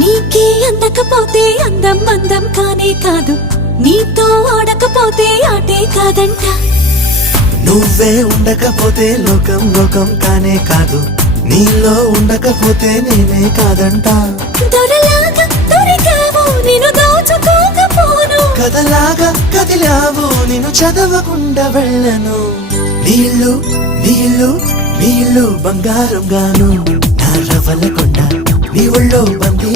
నీకే అందకపోతే అందం అందం కానే కాదు, నీతో ఆడకపోతే ఆటే కాదంట. నువ్వే ఉండకపోతే లోకం లోకం కానే కాదు, నీలో ఉండకపోతే నేనే కాదంట. దొరలాగా దొరికావు నిన్ను దోచుకోకపోను, కథలాగా కదిలావు నిన్ను చదవకుండా వెళ్ళను. నీళ్ళు నీళ్ళు నీళ్ళు బంగారం గాను, నా రవ్వల కొండ నీ ఒళ్ళో బంది